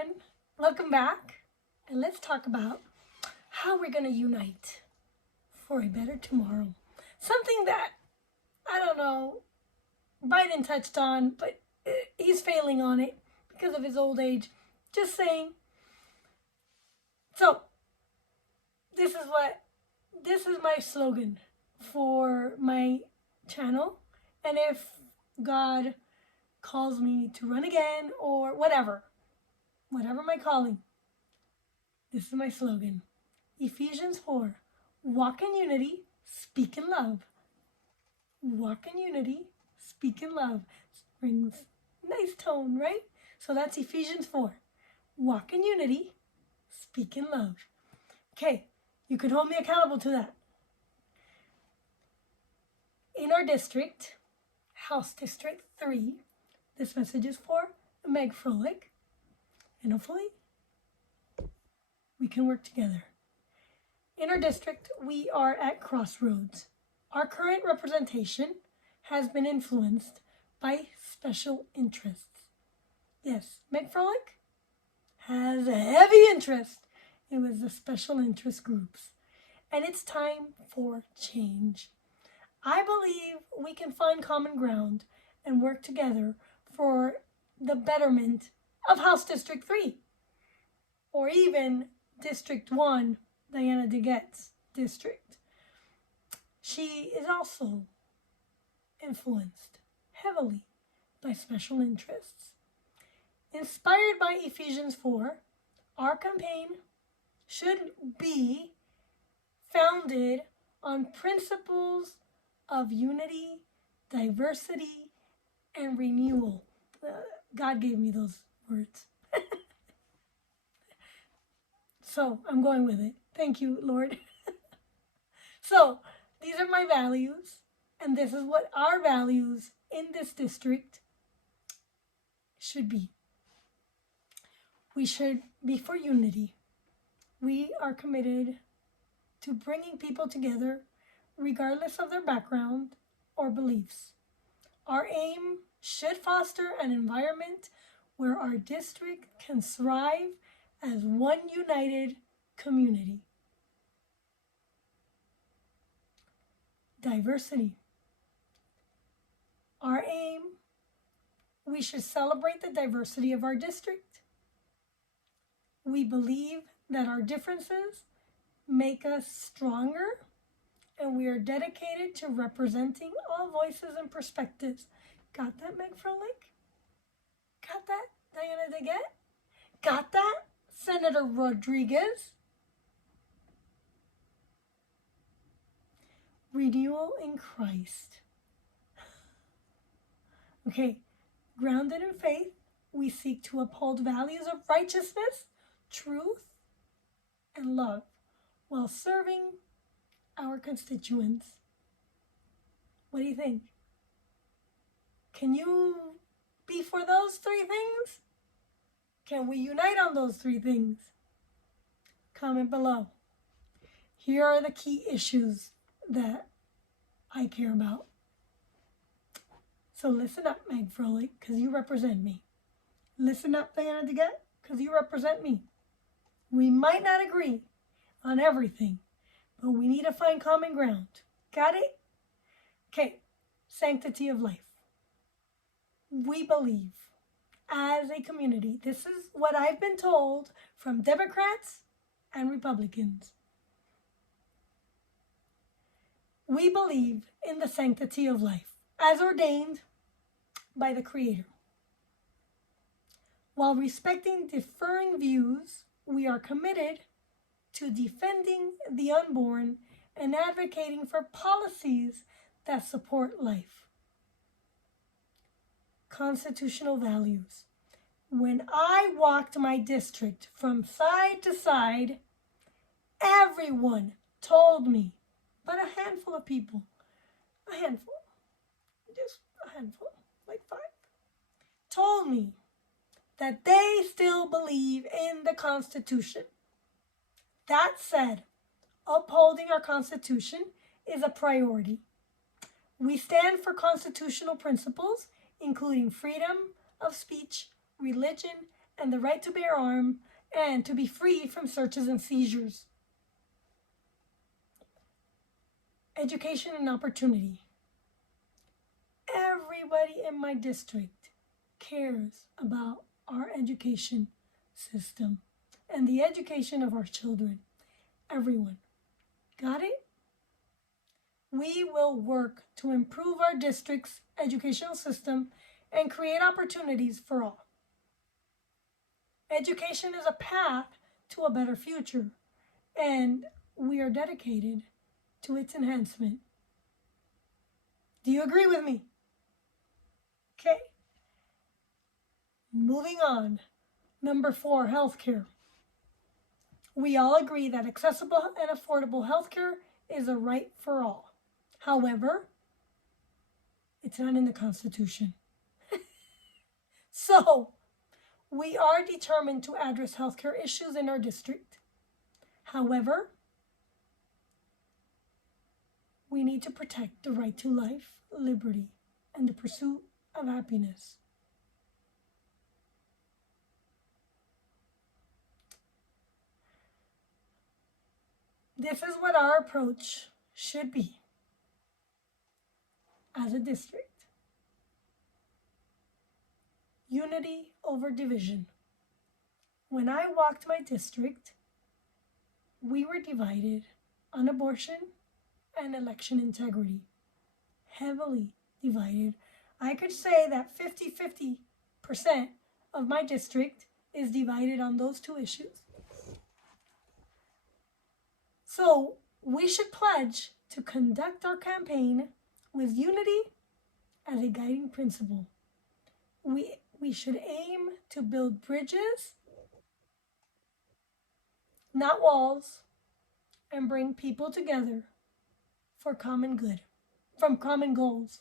everyone. Welcome back. And let's talk about how we're going to unite for a better tomorrow. Something that, I don't know, Biden touched on, but he's failing on it because of his old age. Just saying. So, this is my slogan for my channel. And if God calls me to run again or whatever my calling, this is my slogan. Ephesians 4, walk in unity, speak in love. Walk in unity, speak in love. Brings nice tone, right? So that's Ephesians 4. Walk in unity, speak in love. Okay, you can hold me accountable to that. In our district, House District 3, this message is for Meg Froelich, and hopefully we can work together. In our district, we are at crossroads. Our current representation has been influenced by special interests. Yes, Meg Froelich has a heavy interest with the special interest groups, and it's time for change. I believe we can find common ground and work together for the betterment of House District 3, or even District 1, Diana DeGette's district. She is also influenced heavily by special interests. Inspired by Ephesians 4, our campaign should be founded on principles of unity, diversity, and renewal. God gave me those words. So I'm going with it. Thank you, Lord. So these are my values, and this is what our values in this district should be. We should be for unity. We are committed to bringing people together regardless of their background or beliefs. Our aim should foster an environment where our district can thrive as one united community. Diversity. Our aim, we should celebrate the diversity of our district. We believe that our differences make us stronger, and we are dedicated to representing all voices and perspectives. Got that, Meg Froelich? Got that, Diana DeGette? Got that, Senator Rodriguez? Renewal in Christ. Okay, grounded in faith, we seek to uphold values of righteousness, truth, and love while serving our constituents. What do you think? Can you be for those three things? Can we unite on those three things? Comment below. Here are the key issues that I care about. So listen up, Meg Froelich, because you represent me. Listen up, Diana DeGette, because you represent me. We might not agree on everything, but we need to find common ground. Got it? Okay, sanctity of life. We believe as a community, this is what I've been told from Democrats and Republicans. We believe in the sanctity of life as ordained by the Creator. While respecting differing views, we are committed to defending the unborn and advocating for policies that support life. Constitutional values. When I walked my district from side to side, everyone told me, but a handful of people, just a handful, like 5, told me that they still believe in the Constitution. That said, upholding our Constitution is a priority. We stand for constitutional principles, including freedom of speech, religion, and the right to bear arms and to be free from searches and seizures. Education and opportunity. Everybody in my district cares about our education system and the education of our children. Everyone. Got it? We will work to improve our district's educational system and create opportunities for all. Education is a path to a better future, and we are dedicated to its enhancement. Do you agree with me? Okay. Moving on. Number 4, healthcare. We all agree that accessible and affordable healthcare is a right for all. However, it's not in the Constitution. So, we are determined to address healthcare issues in our district. However, we need to protect the right to life, liberty, and the pursuit of happiness. This is what our approach should be as a district. Unity over division. When I walked my district, we were divided on abortion and election integrity. Heavily divided. I could say that 50-50% of my district is divided on those two issues. So we should pledge to conduct our campaign with unity as a guiding principle. We should aim to build bridges, not walls, and bring people together for common good, from common goals.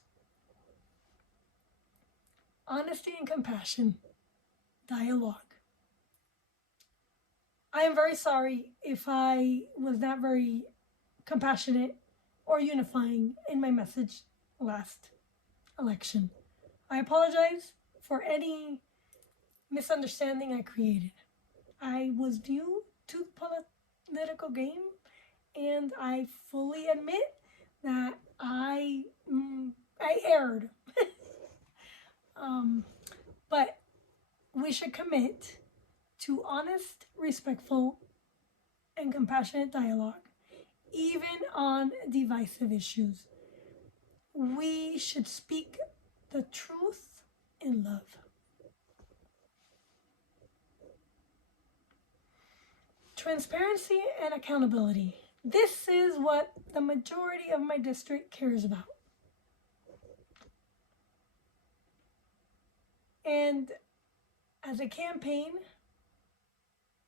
Honesty and compassion, dialogue. I am very sorry if I was not very compassionate or unifying in my message last election. I apologize for any misunderstanding I created. I was new to the political game, and I fully admit that I erred. But we should commit to honest, respectful, and compassionate dialogue, even on divisive issues. We should speak the truth in love. Transparency and accountability. This is what the majority of my district cares about. And as a campaign,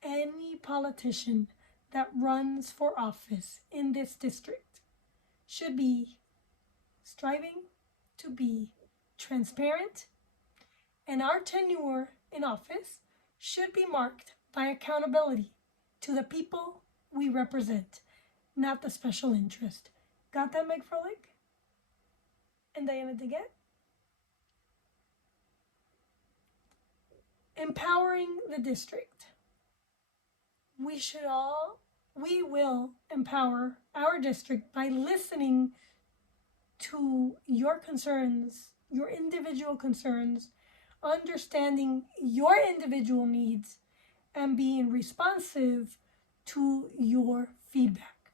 any politician that runs for office in this district should be striving to be transparent, and our tenure in office should be marked by accountability to the people we represent, not the special interest. Got that, Meg Froelich? And Diana DeGette? Empowering the district. We will empower our district by listening to your concerns, your individual concerns, understanding your individual needs, and being responsive to your feedback.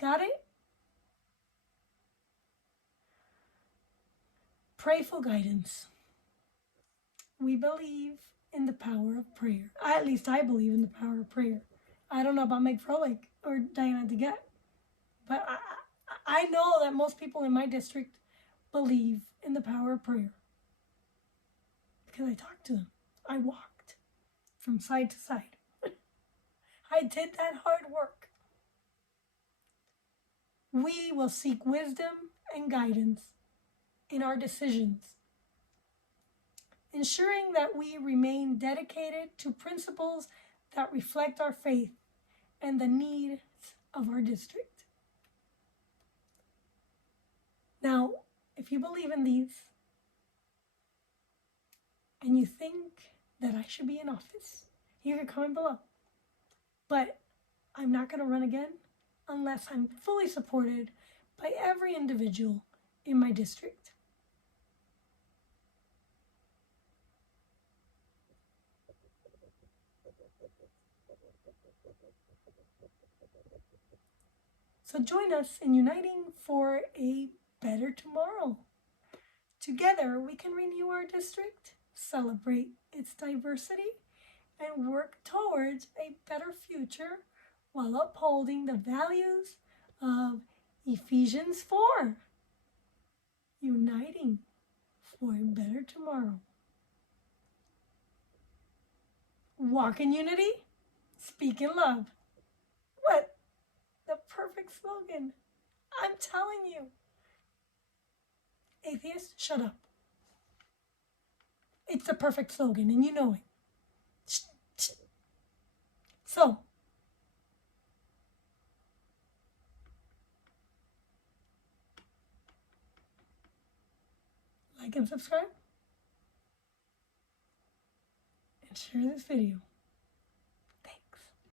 Got it? Pray for guidance. We believe in the power of prayer. At least I believe in the power of prayer. I don't know about Meg Froelich or Diana DeGette, but I know that most people in my district believe in the power of prayer because I talked to them. I walked from side to side. I did that hard work. We will seek wisdom and guidance in our decisions, ensuring that we remain dedicated to principles that reflect our faith and the needs of our district. Now, if you believe in these and you think that I should be in office, you can comment below. But I'm not going to run again unless I'm fully supported by every individual in my district. So join us in uniting for a better tomorrow. Together, we can renew our district, celebrate its diversity, and work towards a better future while upholding the values of Ephesians 4. Uniting for a better tomorrow. Walk in unity, speak in love. What? The perfect slogan. I'm telling you. Atheist, shut up. It's the perfect slogan, and you know it. So, like and subscribe, and share this video.